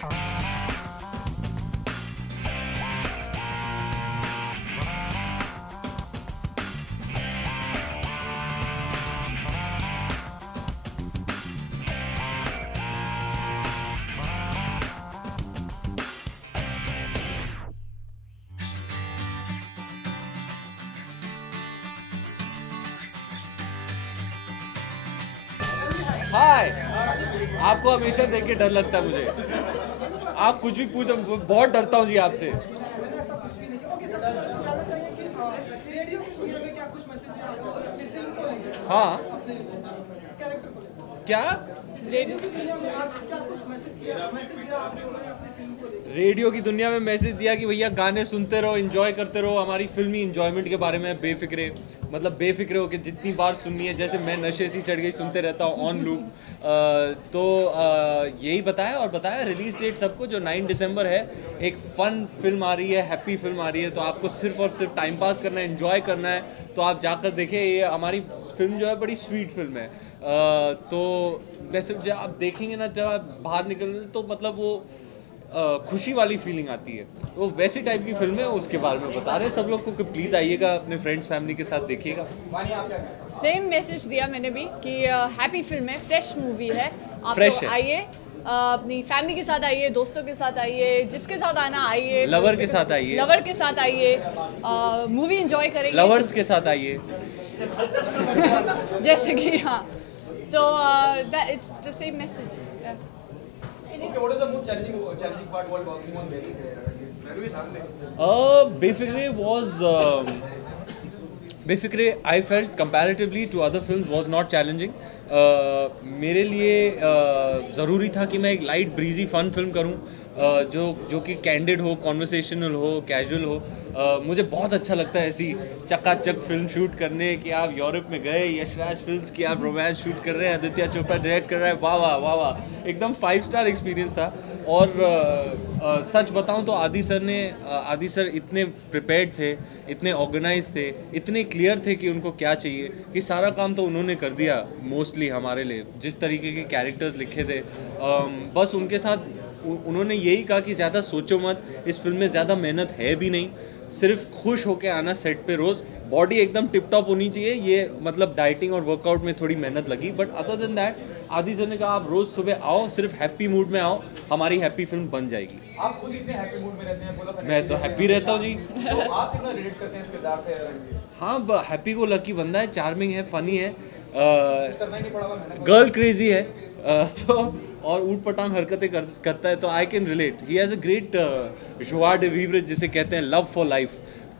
हाय। आपको हमेशा देख के डर लगता है मुझे। आप कुछ भी पूछो, बहुत डरता हूँ जी आपसे। हाँ, क्या रेडियो की दुनिया में मैसेज दिया कि भैया गाने सुनते रहो, एंजॉय करते रहो, हमारी फिल्मी एंजॉयमेंट के बारे में बेफिक्रे, मतलब बेफिक्रे हो कि जितनी बार सुननी है, जैसे मैं नशे सी चढ़ गई सुनते रहता हूँ ऑन लूप। यही बताया, और बताया रिलीज डेट सबको जो 9 दिसंबर है। एक फ़न फिल्म आ रही है, हैप्पी फिल्म आ रही है, तो आपको सिर्फ और सिर्फ टाइम पास करना है, एंजॉय करना है, तो आप जाकर देखिए। ये हमारी फिल्म जो है बड़ी स्वीट फिल्म है। तो वैसे जब आप देखेंगे ना, जब आप बाहर निकल तो मतलब वो खुशी वाली फीलिंग आती है। वो वैसी टाइप की फिल्म है, उसके बारे में बता रहे हैं सब लोग को कि प्लीज़ आइएगा, अपने फ्रेंड्स फैमिली के साथ देखिएगा। सेम मैसेज दिया मैंने भी कि हैप्पी फिल्म है, फ्रेश मूवी है, आप Fresh लोग है। आइए, अपनी फैमिली के साथ आइए, दोस्तों के साथ आइए, जिसके साथ आना आइए, लवर के साथ आइए, लवर के साथ आइए, मूवी एंजॉय करेंगे, लवर्स के साथ आइए। जैसे कि हाँ, so it's the same message. Okay, what is the most challenging part while working on Befikre? Befikre was Befikre, I felt comparatively to other films was not challenging. मेरे लिए ज़रूरी था कि मैं एक लाइट ब्रीजी फ़न फिल्म करूं, जो कि कैंडिड हो, कॉन्वर्सेशनल हो, कैजुअल हो। मुझे बहुत अच्छा लगता है ऐसी चकाचक फिल्म शूट करने, कि आप यूरोप में गए, यशराज फिल्म्स की आप रोमांस शूट कर रहे हैं, आदित्य चोपड़ा डायरेक्ट कर रहा है, वाह वाह वाह वाह, एकदम 5 स्टार एक्सपीरियंस था। और सच बताऊं तो आदि सर इतने प्रिपेयर्ड थे, इतने ऑर्गेनाइज थे, इतने क्लियर थे कि उनको क्या चाहिए, कि सारा काम तो उन्होंने कर दिया मोस्टली हमारे लिए। जिस तरीके के कैरेक्टर्स लिखे थे, बस उनके साथ उन्होंने यही कहा कि ज़्यादा सोचो मत, इस फिल्म में ज़्यादा मेहनत है भी नहीं, सिर्फ खुश होके आना सेट पे रोज़, बॉडी एकदम टिप टॉप होनी चाहिए। ये मतलब डाइटिंग और वर्कआउट में थोड़ी मेहनत लगी, बट अदर देन दैट आदि सर ने कहा आप रोज़ सुबह आओ, सिर्फ हैप्पी मूड में आओ, हमारी हैप्पी फिल्म बन जाएगी। आप खुद इतने हैप्पी मूड में रहते हैं, बोला मैं तो हैप्पी रहता हूँ जी। तो आप कितना रिलेट करते हैं इस किरदार से रणवीर? हाँ, हैप्पी को लकी बंदा है, चार्मिंग है, फनी है, करना ही नहीं पड़ा हुआ मैंने। गर्ल क्रेजी है, तो और ऊट पटांग हरकतें करता है, तो I can relate. He has a great joie de vivre जिसे कहते हैं, लव फॉर लाइफ।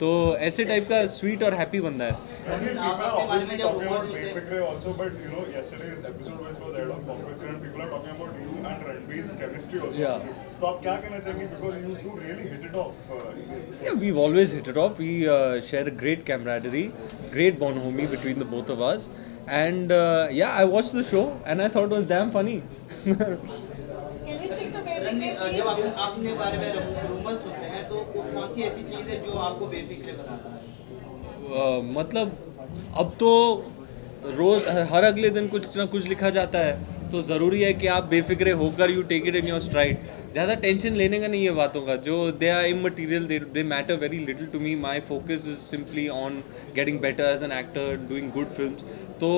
तो ऐसे टाइप का स्वीट और हैप्पी बंदा है। People are obviously talking about Befikre also, but you know, yesterday's episode which was aired on Conquer, people are talking about you and Ranveer's chemistry also. Yeah. तो आप क्या कहना चाहेंगे, because you two really hit it off? Yeah, we've always hit it off. We share a great camaraderie, great bonhomie between the both of us. And yeah, I watched the show and I thought it was damn funny. जब आपने बारे में rumours सुनते हैं तो वो कौन सी ऐसी चीज़ है जो आपको बेफिक्र बनाता है? मतलब अब तो रोज़ हर अगले दिन कुछ ना कुछ लिखा जाता है, तो ज़रूरी है कि आप बेफिक्रे होकर you take it in your stride. ज़्यादा टेंशन लेने का नहीं है बातों का, जो they are immaterial, they matter very little to me. My focus is simply on getting better as an actor, doing good films. तो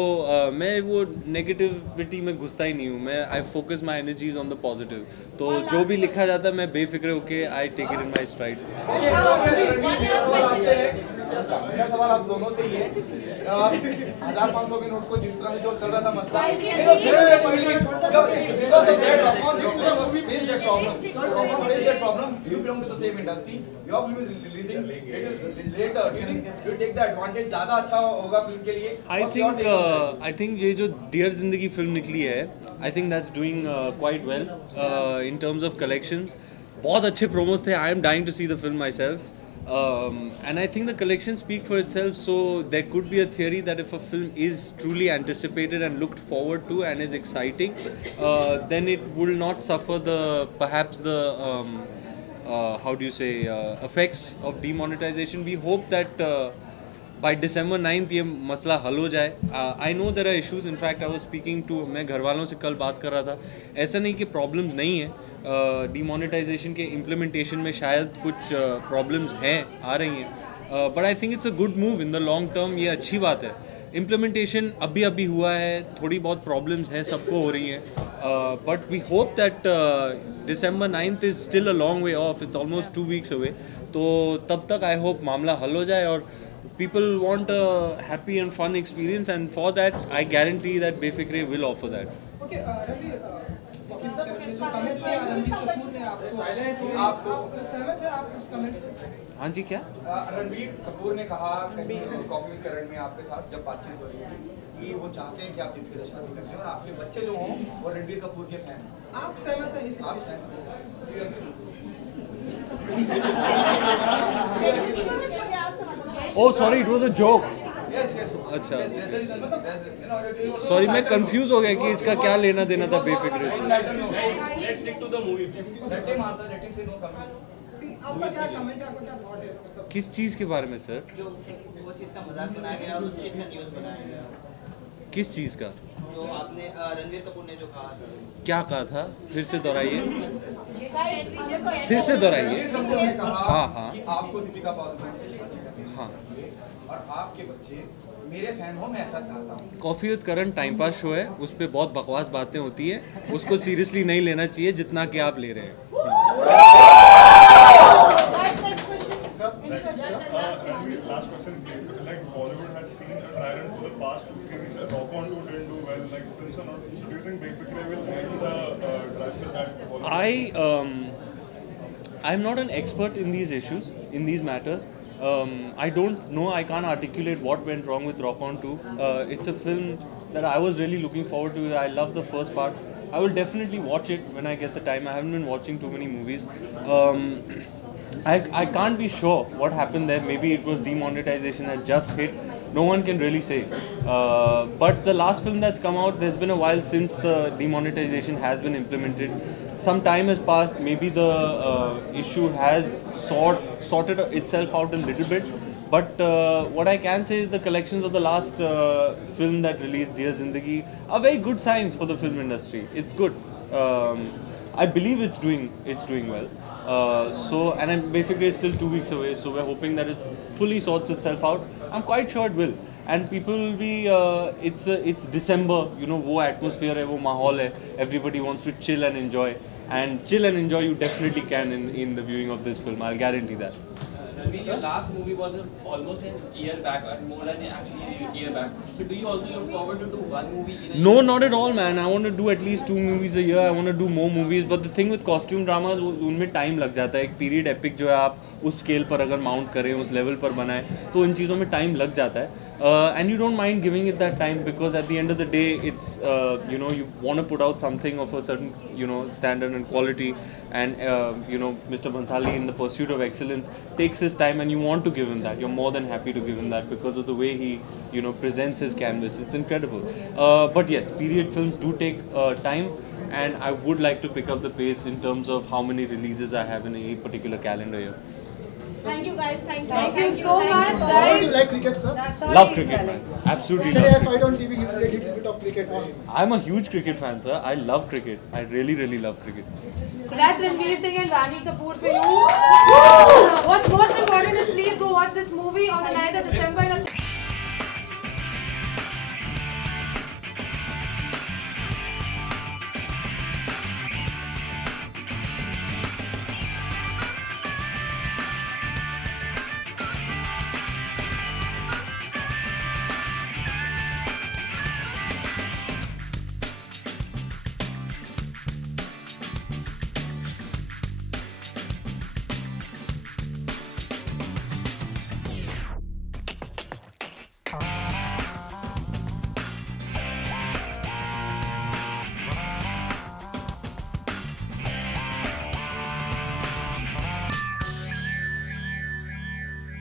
मैं वो नेगेटिविटी में घुसता ही नहीं हूँ। मैं I focus my energies on the positive. तो जो भी लिखा जाता है मैं बेफिक्रे होके I take it in my stride. मेरा सवाल आप दोनों से ही है, 1500 के नोट को जिस तरह से जो चल रहा था मसला, you belong to the same industry, your film is releasing little later, do you think you take the advantage, ज़्यादा अच्छा होगा फिल्म के लिए? I think ये जो डियर जिंदगी फिल्म निकली है, I think that's doing quite well in terms of collections. बहुत अच्छे promos थे. I am dying to see the film myself. And I think the collections speak for itself, so there could be a theory that if a film is truly anticipated and looked forward to and is exciting, then it will not suffer perhaps the how do you say effects of demonetization. We hope that by December 9th ये मसला हल हो जाए. I know there are issues. In fact I was speaking to, मैं घर वालों से कल बात कर रहा था. ऐसा नहीं कि प्रॉब्लम्स नहीं है. डीमोनेटाइजेशन के इम्प्लीमेंटेशन में शायद कुछ प्रॉब्लम्स हैं, आ रही हैं. But I think it's a good move in the long term. ये अच्छी बात है. इम्प्लीमेंटेशन अभी हुआ है, थोड़ी बहुत प्रॉब्लम्स हैं, सबको हो रही हैं. But we hope that December 9th is still a long way off. It's almost 2 weeks away. तो तब तक आई होप मामला हल हो जाए और people want a happy and fun experience, and for that I guarantee that Befikre will offer that. Okay, Ranveer, जो comment किया रणबीर कपूर ने आपको सहमत है आप उस कमेंट से? हाँ जी, क्या? रणबीर कपूर ने कहा कहीं कॉफी विद करण में आपके साथ जब बातचीत हो रही थी कि वो चाहते हैं कि आप दीपिका से शादी करें और आपके बच्चे जो हों वो रणबीर कपूर के फैन हैं. आप सहमत हैं इस? आप सहमत हैं? Oh sorry, it was a joke. Yes. अच्छा. Sorry, मैं कंफ्यूज हो गया कि इसका क्या लेना देना था बेफिक्र. Let's stick to the movie. Let him answer. Let him say no comments. आपका क्या कमेंट है, आपका क्या थॉट है? किस चीज़ के बारे में सर? जो वो चीज़ का मजाक बनाया गया और उस चीज़ का न्यूज़ बनाया गया. किस चीज़ का? जो आपने रणवीर कपूर ने जो कहा था. क्या कहा था? फिर से दोहराइए. फिर से दोहराइए. हाँ. कि आपको दीपिका पादुकोण से शादी करनी है. हाँ. और आपके बच्चे मेरे फैन हो, मैं ऐसा चाहता हूँ. Coffee with Karan time pass show है, उस पर बहुत बकवास बातें होती है. उसको सीरियसली नहीं लेना चाहिए जितना कि आप ले रहे हैं. Last question, like Bollywood has seen a tyrant for the past 2-3 weeks. Rock On 2 didn't do well. Like films are not. So do you think Befikre will end the drastic act of Bollywood? I'm not an expert in these issues, in these matters. I don't know. I can't articulate what went wrong with Rock On 2. It's a film that I was really looking forward to. I love the first part. I will definitely watch it when I get the time. I haven't been watching too many movies. I can't be sure what happened there. Maybe it was demonetization that just hit. No one can really say. But the last film that's come out, there's been a while since the demonetization has been implemented. Some time has passed. Maybe the issue has sorted itself out a little bit. But what I can say is the collections of the last film that released, Dear Zindagi, are very good signs for the film industry. It's good. I believe it's doing well. And basically it's still 2 weeks away, so we're hoping that it fully sorts itself out. I'm quite sure it will. And people will be, it's December, you know, wo atmosphere hai, wo mahol hai. Everybody wants to chill and enjoy. And chill and enjoy you definitely can in the viewing of this film. I'll guarantee that. Your last movie was almost a year back, or more than actually a year back. So do you also look forward to do one movie in a year? No, not at all, man. I want to do at least 2 movies a year. I want to do more movies. But the thing with costume dramas, उनमें time लग जाता है. एक period epic जो है आप उस scale पर अगर mount करें, उस level पर बनाएं, तो इन चीज़ों में time लग जाता है. And you don't mind giving it that time because at the end of the day, it's you know, you want to put out something of a certain, you know, standard and quality. And you know, Mr. Bhansali, in the pursuit of excellence, takes his time, and you want to give him that. You're more than happy to give him that because of the way he, you know, presents his canvas. It's incredible. But yes, period films do take time, and I would like to pick up the pace in terms of how many releases I have in a particular calendar year. Thank you guys. Thank you so much, guys. Do you like cricket, sir? Love cricket, man. Absolutely love Yesterday I cricket. saw it on TV. You played a little bit of cricket. I'm a huge cricket fan, sir. I love cricket. I really, really love cricket. So that's Ranveer Singh and Vani Kapoor for you. What's most important is please go watch this movie on the 9th of December.